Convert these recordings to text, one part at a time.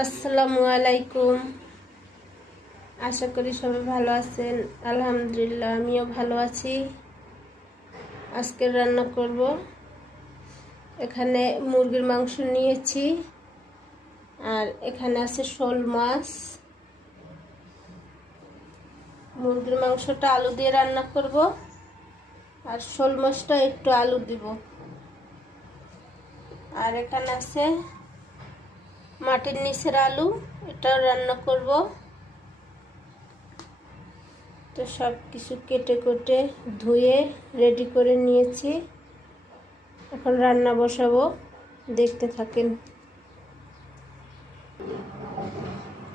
আসসালামু আলাইকুম। আশা করি সবাই ভালো আছেন। আলহামদুলিল্লাহ, আমিও ভালো আছি। আজকে রান্না করব। এখানে মুরগির মাংস নিয়েছি। আর এখানে আছে শোল মাছ। মুরগির মাংসটা আলু দিয়ে রান্না করব। আর শোল মাছটা একটু আলু দিব। আর এখানে আছে মাটির নিচের আলু এটাও রান্না করব। তো সব কিছু কেটে কেটে ধুয়ে রেডি করে নিয়েছি। এখন রান্না বসাবো, দেখতে থাকেন।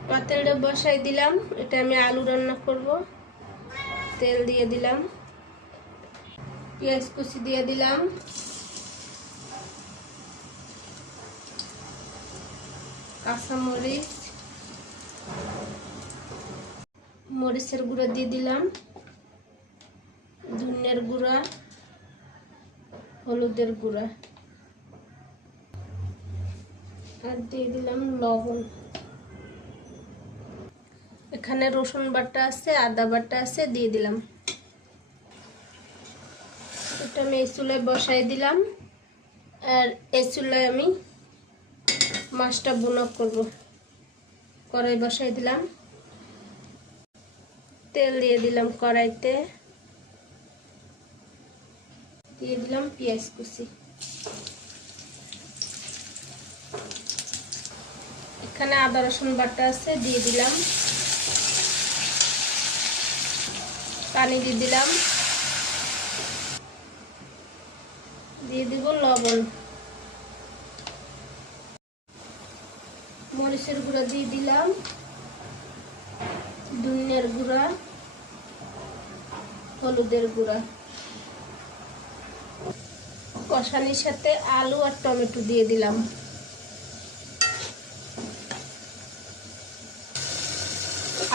পাতেলটা বসাই দিলাম, এটা আমি আলু রান্না করব। তেল দিয়ে দিলাম, পেঁয়াজ কুচি দিয়ে দিলাম। কাঁচামরিচ, মরিচের গুঁড়া দিয়ে দিলাম ধনিয়ার গুঁড়া, হলুদের গুঁড়া। আর দিয়ে দিলাম লবণ। এখানে রসুন বাটা আছে, আদা বাটা আছে, দিয়ে দিলাম। এটা আমি চুলায় বসাই দিলাম। আর এই চুলায় আমি মাছটা বুনা করব। কড়াই বসাই দিলাম। তেল দিয়ে দিলাম কড়াইতে। দিয়ে দিলাম পেঁয়াজ কুচি। এখানে আদা, রসুন বাটা আছে, দিয়ে দিলাম। পানি দিয়ে দিলাম। দিয়ে দিব লবণ। মরিচের গুঁড়া দিয়ে দিলাম। ধনিয়ার গুঁড়া, হলুদের গুঁড়া। কষানির সাথে আলু আর টমেটো দিয়ে দিলাম।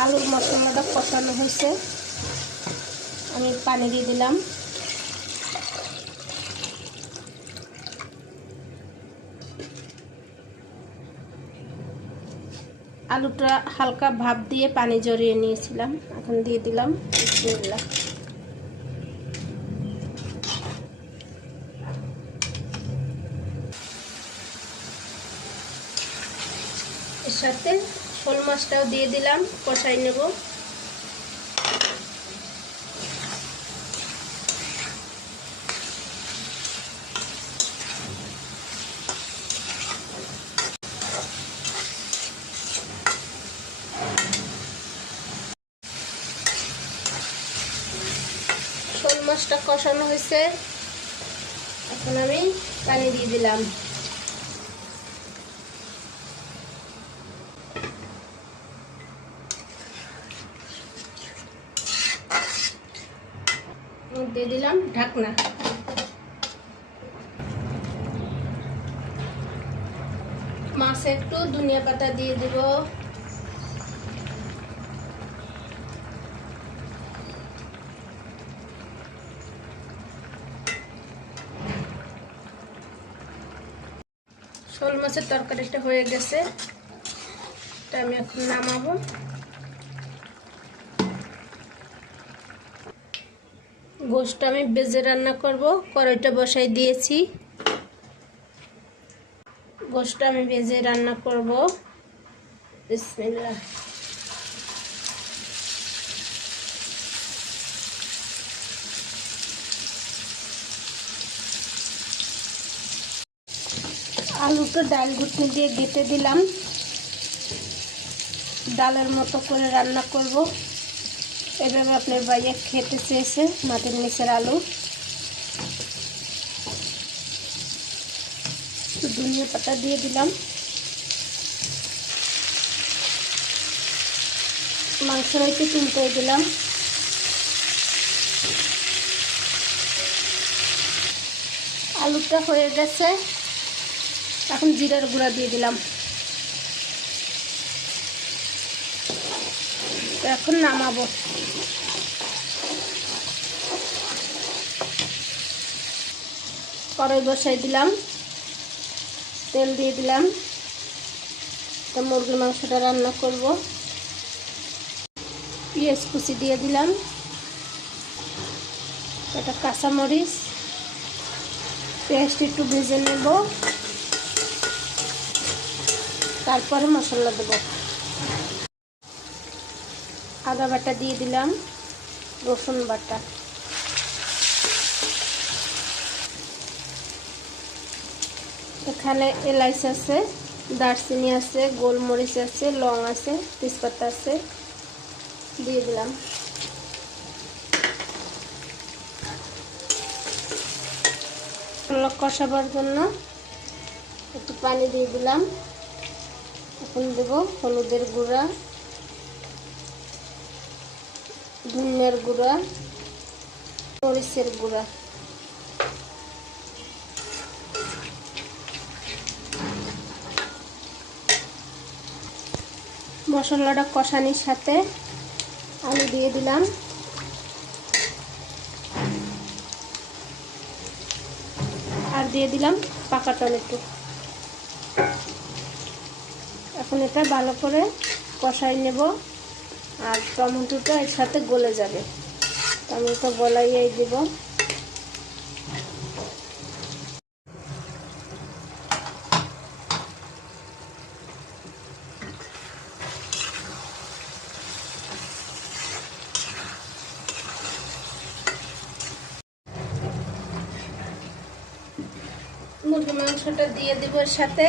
আলুর মশলাটা কষানো হয়েছে। আমি পানি দিয়ে দিলাম। আলুটা হালকা ভাপ দিয়ে পানি জড়িয়ে নিয়েছিলাম। এখন দিয়ে দিলাম। এর সাথে শোল মাছটাও দিয়ে দিলাম। কষাই নেব শোল মাছটা কষানো হয়েছে। এখন আমি পানি দিয়ে দিলাম। দিয়ে দিলাম ঢাকনা। মাছে একটু ধনিয়া পাতা দিয়ে দিব। শোল মাছের তরকারিটা হয়ে গেছে। এটা আমি এখন নামাবো। গোশটা আমি বেজে রান্না করব, কড়াইটা বসাই দিয়েছি। গোশটা আমি বেজে রান্না করব। বিসমিল্লাহ। আলুটা ডাল ঘুটনি দিয়ে গেটে দিলাম। ডালের মতো করে রান্না করব। এভাবে আপনার ভাইয়া খেতে চেয়েছে মাটির নিচের আলু। ধনিয়া পাতা দিয়ে দিলাম। মাংস হয়তো তুলতে দিলাম। আলুটা হয়ে গেছে। এখন জিরার গুঁড়া দিয়ে দিলাম। এখন নামাবো। কড়াই বসাই দিলাম। তেল দিয়ে দিলাম। তা মুরগির মাংসটা রান্না করব। পেঁয়াজ কুচি দিয়ে দিলাম। একটা কাঁচামরিচ। পেঁয়াজটি একটু ভেজে নেব। তারপরে মশলা দেব। আদা বাটা দিয়ে দিলাম, রসুন বাটা। এখানে এলাইচ আছে, দারচিনি আছে, গোলমরিচ আছে, লং আছে, তেজপাতা আছে, দিয়ে দিলাম। কষাবার জন্য একটু পানি দিয়ে দিলাম। এখন দেব হলুদের গুঁড়া ধনিয়ার গুঁড়া, মরিচের গুঁড়া। মশলাটা কষানির সাথে আলু দিয়ে দিলাম। আর দিয়ে দিলাম পাকা টমেটো। এখন এটা ভালো করে কষাই নেব। আর টমেটোটা এর সাথে গলে যাবে। টমেটো গলাইয়াই দেব। মুরগি মাংসটা দিয়ে দিব এর সাথে।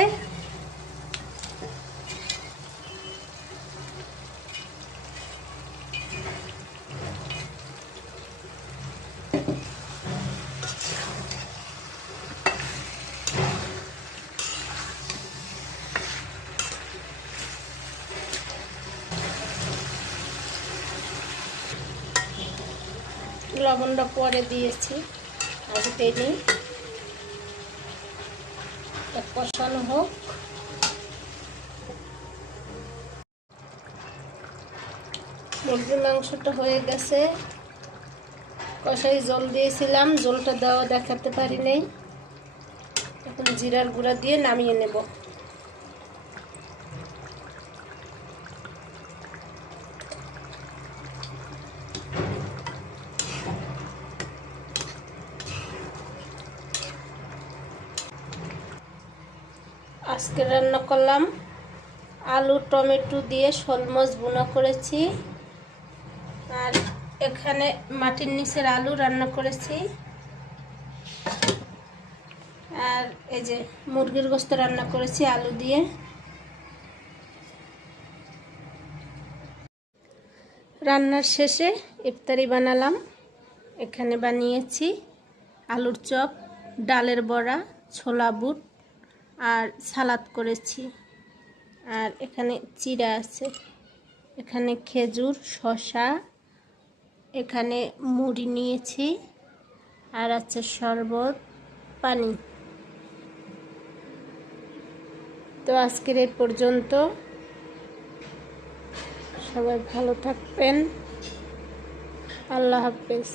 লবণটা পরে দিয়েছি। আগে তেলে। কষানো হোক। মুরগির মাংসটা হয়ে গেছে। কষাই জল দিয়েছিলাম। জলটা দেওয়া দেখাতে পারি নাই এখন জিরার গুঁড়া দিয়ে নামিয়ে নেব। আজকে রান্না করলাম আলু, টমেটো দিয়ে শোল বোনা করেছি। আর এখানে মাটির নিচের আলু রান্না করেছি। আর এই যে মুরগির গোস্ত রান্না করেছি আলু দিয়ে। রান্নার শেষে ইফতারি বানালাম। এখানে বানিয়েছি আলুর চপ, ডালের বড়া, ছোলা বুট আর সালাদ করেছি। আর এখানে চিড়া আছে। এখানে খেজুর শশা এখানে মুড়ি নিয়েছি। আর আছে শরবত, পানি। তো আজকের এই পর্যন্ত। সবাই ভালো থাকবেন। আল্লাহ হাফেজ।